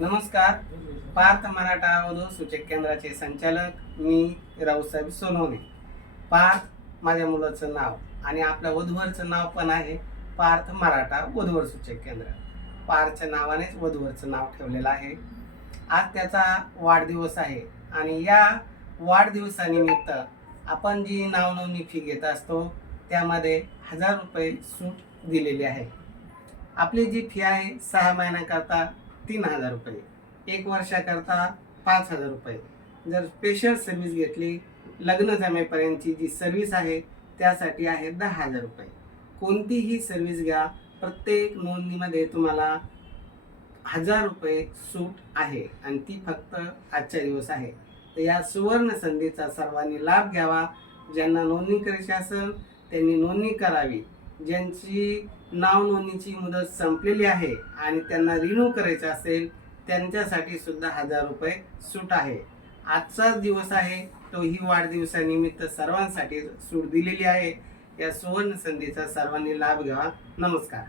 नमस्कार. पार्थ मराठा वधू सूचक केंद्राचे संचालक मी रावसाहेब सोनवणे. पार्थ माझ्या मुलाचं नाव आणि आपल्या वधूवरचं नाव पण आहे पार्थ मराठा वधूवर सूचक केंद्र. पार्थच्या नावानेच वधूवरचं नाव ठेवलेलं आहे. आज त्याचा वाढदिवस आहे आणि या वाढदिवसानिमित्त आपण जी नाव नोंदणी फी घेत असतो त्यामध्ये 1000 रुपये सूट दिलेली आहे. आपली जी फी आहे 6 महिन्याकरता 3000 रुपये, 1 वर्षाकरता 5000 रुपये. जर स्पेशल सर्व्हिस घेतली लग्न जमेपर्यंतची जी सर्व्हिस आहे त्यासाठी आहे 10,000 रुपये. कोणतीही सर्व्हिस घ्या, प्रत्येक नोंदणीमध्ये तुम्हाला 1000 रुपये सूट आहे आणि ती फक्त आजच्या दिवस आहे. तर या सुवर्ण संधीचा सर्वांनी लाभ घ्यावा. ज्यांना नोंदणी करायची असेल त्यांनी नोंदणी करावी. ज्यांची नाव नोंदणीची मुदत संपलेली आहे आणि त्यांना रिन्यू करायचं असेल त्यांच्यासाठी सुद्धा 1000 रुपये सूट आहे. आजचाच दिवस आहे, तोही वाढदिवसानिमित्त सर्वांसाठी सूट दिलेली आहे. या सुवर्ण संधीचा सर्वांनी लाभ घ्यावा. नमस्कार.